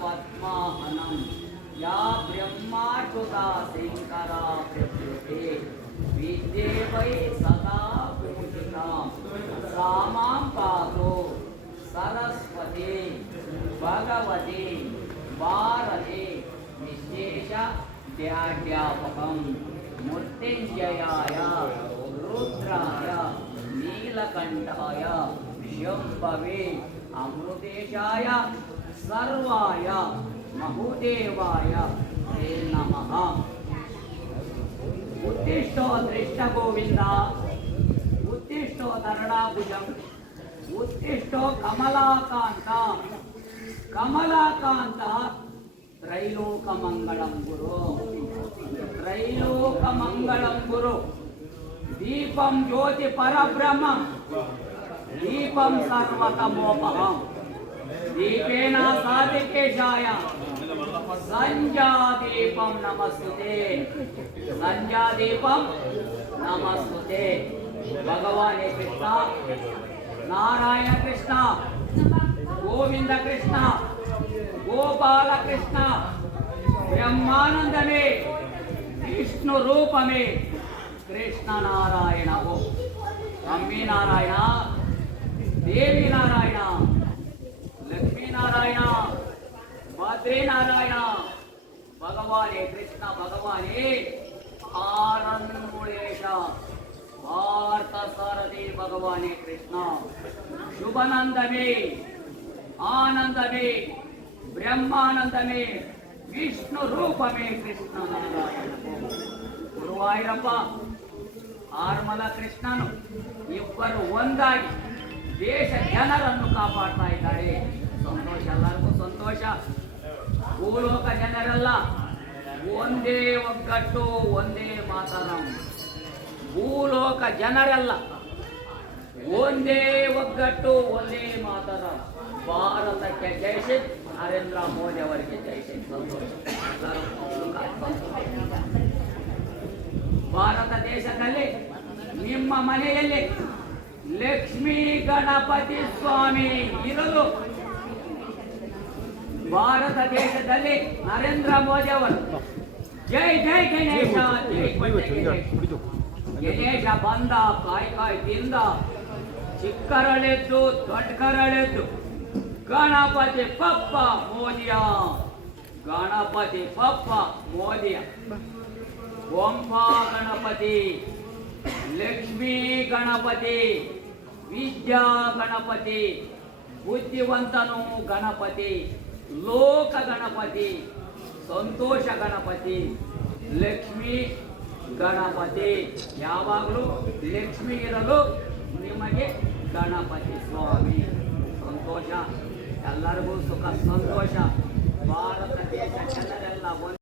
पद्माहनं या ब्रह्माच्युता शङ्करा प्रकृते विद्ये वै सदा पूजिता सा मां पातु सरस्वती भगवती भारते विशेष ध्याध्यापकं मृत्युंजयाय रुद्राय नीलकंठाय शंभवे अमृतेशाय सर्वाय महुदेवाय ते नमः। उत्तिष्ठो दृष्ट गोविंद उत्तिष्ठो धरणाभुजं उत्तिष्ठो कमलाकांत कमलाकांत त्रैलोकमंगलं गुरु त्रैलोकमंगलं गुरु दीपं ज्योति परब्रह्मं दीपं सर्वतमोपहं दीपेन साधिकेशाय संध्यादीपं नमस्तुते संध्यादीपं नमस्तुते। भगवान कृष्ण नारायण कृष्ण गोविंद कृष्ण गोपाल कृष्ण ब्रह्मानंद में विष्णु रूप में कृष्ण नारायण हो अम्मी नारायण देवी नारायण लक्ष्मी नारायण बद्री नारायण भगवाने कृष्ण भगवाने आनंदमुलेश भारत सारथी भगवाने कृष्ण शुभानंद में आनंद में ब्रह्मानंद में विष्णु रूप में कृष्ण नारायण गुरुवायूरप्ಪ ಆರ್ಮಲ ಕೃಷ್ಣನು ಇಬ್ಬರು ಒಂದಾಗಿ ದೇಶ ಜನರನ್ನು ಕಾಪಾಡ್ತಾ ಇದ್ದಾರೆ. ಸಂತೋಷ, ಎಲ್ಲರಿಗೂ ಸಂತೋಷ. ಭೂಲೋಕ ಜನರೆಲ್ಲ ಒಂದೇ ಒಗ್ಗಟ್ಟು ಒಂದೇ ಮಾತರಂ. ಭೂಲೋಕ ಜನರೆಲ್ಲ ಒಂದೇ ಒಗ್ಗಟ್ಟು ಒಂದೇ ಮಾತರಂ. ಭಾರತಕ್ಕೆ ಜೈ ಶ್ರೀ ನರೇಂದ್ರ ಮೋದಿ ಅವರಿಗೆ ಜೈ ಶ್ರೀ. ಸಂತೋಷ. ಭಾರತ ದೇಶದಲ್ಲಿ ನಿಮ್ಮ ಮನೆಯಲ್ಲಿ ಲಕ್ಷ್ಮೀ ಗಣಪತಿ ಸ್ವಾಮಿ ಇರಲು ಭಾರತ ದೇಶದಲ್ಲಿ ನರೇಂದ್ರ ಮೋದಿ ಅವರು ಜೈ ಜೈ ಗಣೇಶ ಗಣೇಶ ಬಂದ ಕಾಯಿ ಕಾಯಿ ತಿಂದ ಚಿಕ್ಕರಳೆದ್ದು ದೊಡ್ಡಕರಳೆದ್ದು ಗಣಪತಿ ಪಪ್ಪ ಮೋದಿಯ ಗಣಪತಿ ಪಪ್ಪ ಮೋದಿಯ ಓಂಪಾ ಗಣಪತಿ ಲಕ್ಷ್ಮೀ ಗಣಪತಿ ವಿದ್ಯಾ ಗಣಪತಿ ಬುದ್ಧಿವಂತನು ಗಣಪತಿ ಲೋಕ ಗಣಪತಿ ಸಂತೋಷ ಗಣಪತಿ ಲಕ್ಷ್ಮೀ ಗಣಪತಿ ಯಾವಾಗಲೂ ಲಕ್ಷ್ಮೀ ಇರಲು ನಿಮಗೆ ಗಣಪತಿ ಸ್ವಾಮಿ. ಸಂತೋಷ, ಎಲ್ಲರಿಗೂ ಸುಖ ಸಂತೋಷ. ಭಾರತ ದೇಶ ಜನರೆಲ್ಲ